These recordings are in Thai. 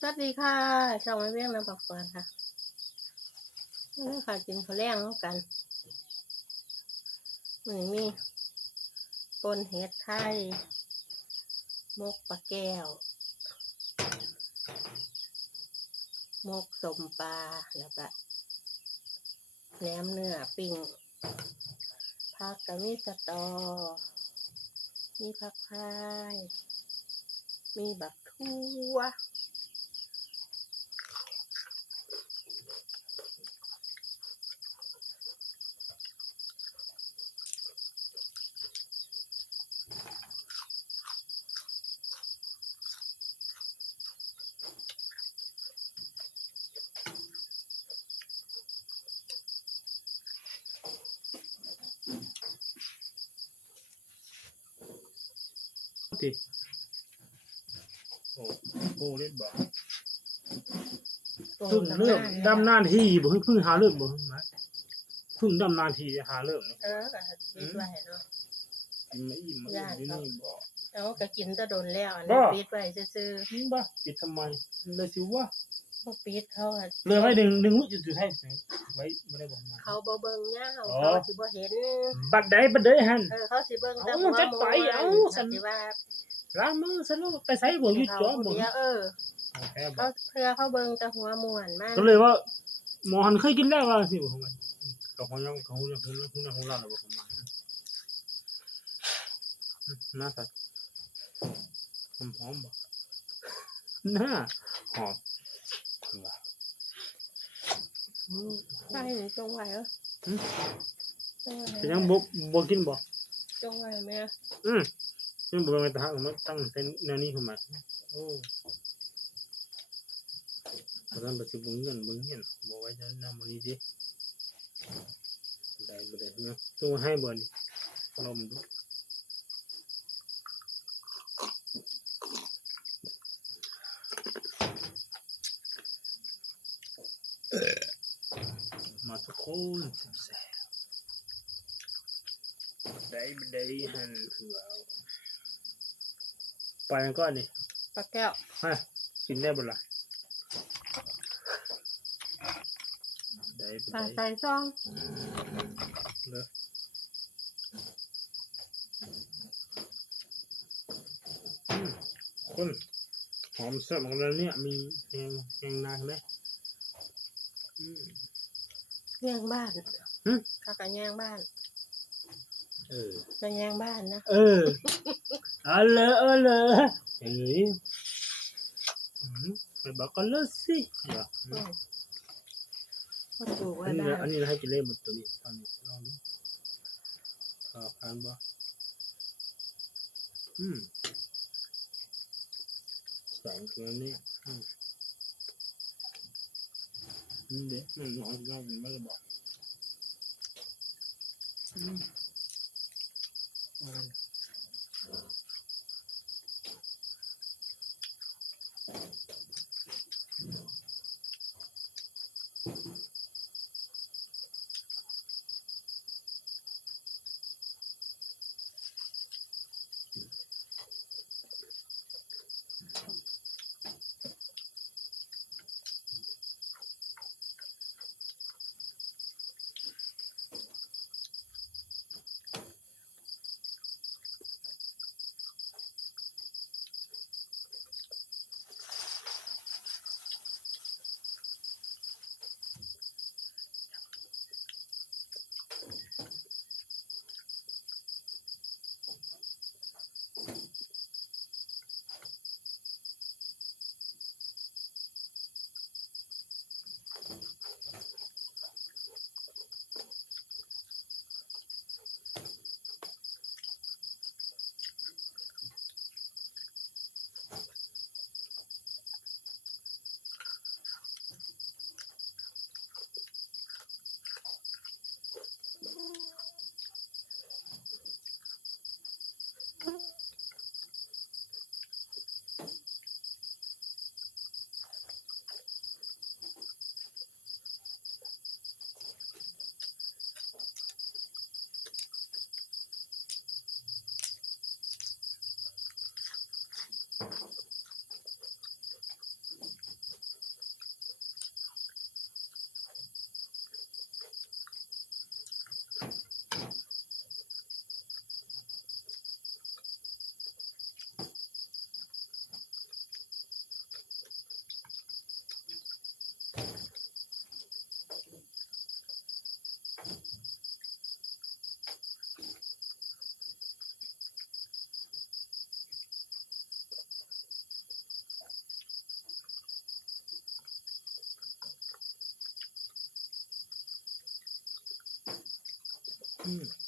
สวัสดีค่ะ ช่องไม่เวียงน้ำปักปานค่ะนี่ค่ะกินข้าวแรงแล้วกันมือมีปนเห็ดไทยมกปลาแก้ว มกสมปลาแล้วก็แหนมเนื้อปิ้งผักกะมีสตอ มีผักพาย มีบักทั่ว อ้โหเล่นบอกเพิ่งเริ่มดำนานทีบ่เพิ่งเพิ่งหาเริ่มบ่เพิ่งมาเพิ่งดำนานทีหาเริ่มนี่เออก็ปิดไว้เนาะกินไม่อิ่มมาย่านอยู่ครับนี่บ่เอาก็กินแตะโดนแล้วอันบ่นี้ปิดไว้ซื่อนี่บ่ปิดทำไมเลยสิว่าๆบ่ปิดเขาอะเลยไว้ดึงดึงจะจุดให้ไว้บ่ได้บอกมาเขาบ่เบิ่งยาวอ๋อเขาสิบ่เห็นบัดใดบัดใดหั่นเออเขาสิเบิ่งแต่เอาหัวจัดหมูไปเอาเขาสันสิว่า ล้างมือซะลูกไปใส่บ่อยู่จอเขาบ่เดียวเออแค่บเขาอกเพื่อเขาเบิ่งแต่หัวม่วนมากก็เลยว่าหมอหันเคยกินแล้วว่าสิบ่ของมันก็ของยังของยังของยังของยังของเราแล้วบ่ของมันน่าสัตว์หอมหอมบ่น่าหอมว่ะใช่นี่จงไว้เหรอหืมจงไว้เป็นยังบ่บ่กินบ่จงไว้แม่อืม ยังบ่ไปตาหักมาตั้งเป็นแนวนี้ขึ้นมาโอ้ตอนนั้นบ่สิบ่เงินบ่เงินบ่ไว้จะนำบ่นี้ดิได้บ่ได้เนาะตัวให้บ่นี่ลมดูมาทุกคนแซ่บได้บ่ได้หันคือเอาไปกันก่อนนี่ปลาแก้วฮะกินได้บ่ล่ะได้บ่ปลาได้ใส่ซองเด้ออืมคนหอมแซ่บของเราเนี่ยมีแหงแหงนางไหมอืมแย่งบ้านหึเขาก็แย่งบ้าน เออจะแย่งบ้านนะเออเอาเลยเอาเลยเฮ้ยอืมไปบอกกันเลยสิเดี๋ยวอืมเขาปลูกไว้อันนี้บ้าอันนนี้เราให้กินเล่นหมดตัวนี้ตอนนี้ลองดูขอทานบ่อืมสองตัวนี้อืมนี่เด็กมันนอนนอนมันระบอกอืม เ Mm.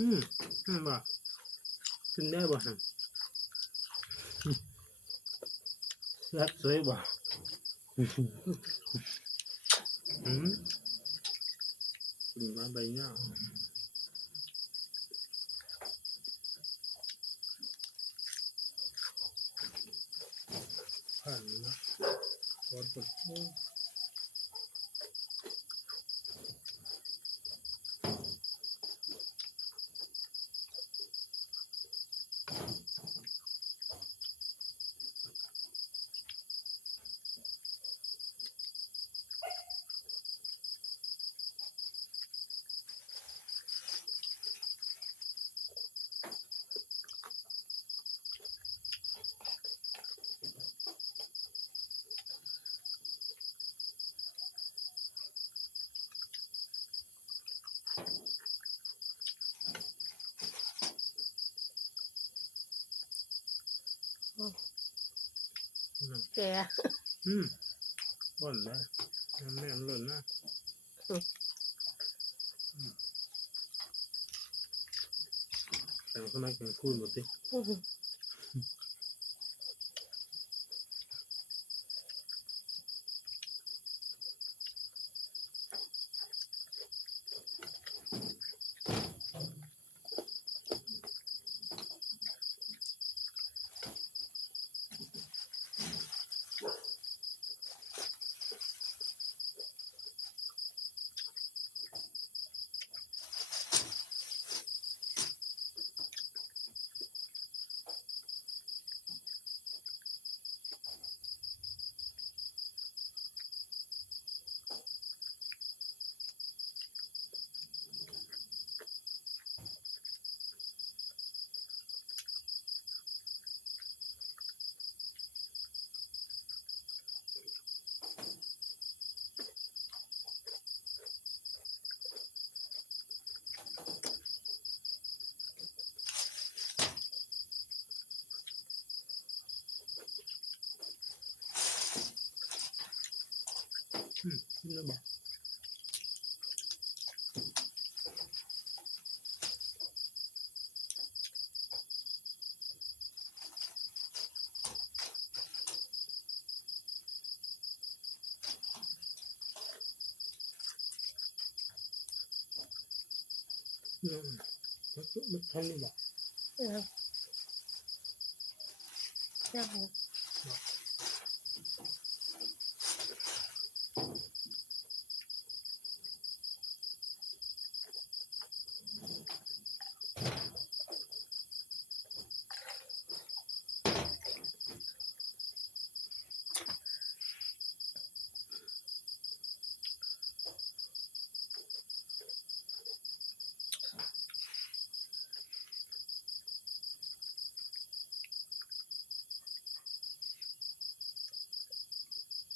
อืมอืมบ่กินได้บ่ฮะอืมแซ่บสวยบ่อืมกินมาใบหน้าผ่านนะรถปุ๊บ แกอืมหล่นได้แม่มันหล่นนะอืมอืมแต่มันก็ไม่เป็นคูณหมดดิ อืมอืมกินแล้วบอกอืมมันก็มันทันนี่บอกเออยัง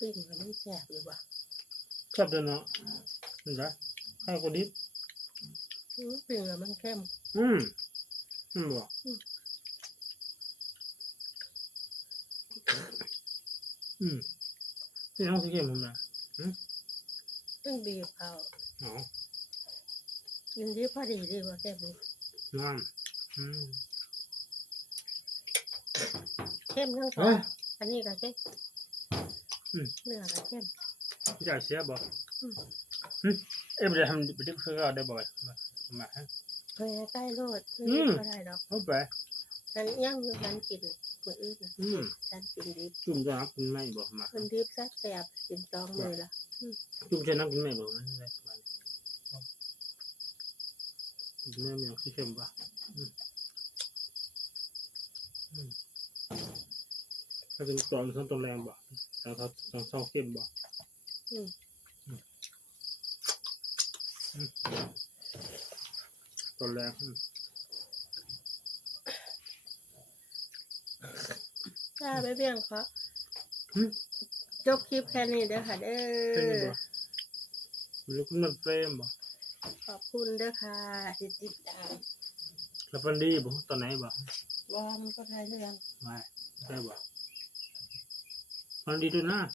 ปิ้งแล้วมันแสบอยู่ว่ะชอบเดินเนาะนี่นะข้าวกระดิบอืมปิ้งแล้วมันเข้มอืมอืมบอกอืมอืมที่น้องที่เก็บผมนะต้องบีบเอาอ๋อกินดีพอดีดีกว่าแก้มนี่น้ำอืมเข้มทั้งสองอันนี้ก็เข้ม อืม เนื้อก็เข้มจ่ายเสียบอกอืมอืมเอ้ยไม่ได้ทำไม่ได้คือเอาได้บ่อยมามาฮะเคยใกล้โลดอืมก็ได้ดอกเอาไป ฉันย่างอยู่ฉันกินมืออื่นน่ะอืมฉันกินดิบจุ่มจะนับกินไม่บอกมามันดิบแซ่บแสบกินสองมือละจุ่มจะนับกินไม่บอกมันอะไรประมาณนี้แม่เมียที่เข้มป่ะอืมอืมถ้าเป็นตอนตอนตอนแรงบ่ ตอนเขาตอนเศร้าเข้มบ่อืมอืมตอนแรกอืมจ้าไปเบี้ยงเขาหึจบคลิปแค่นี้เด้อค่ะเด้เป็นยังอบ่มีลูกมันเฟรมบ่ขอบคุณเด้อค่ะที่ติดตามแล้วฟันดีบ่ตอนไหนบ่บอมก็ทายเรื่องไม่ได้บ่ Nandito na.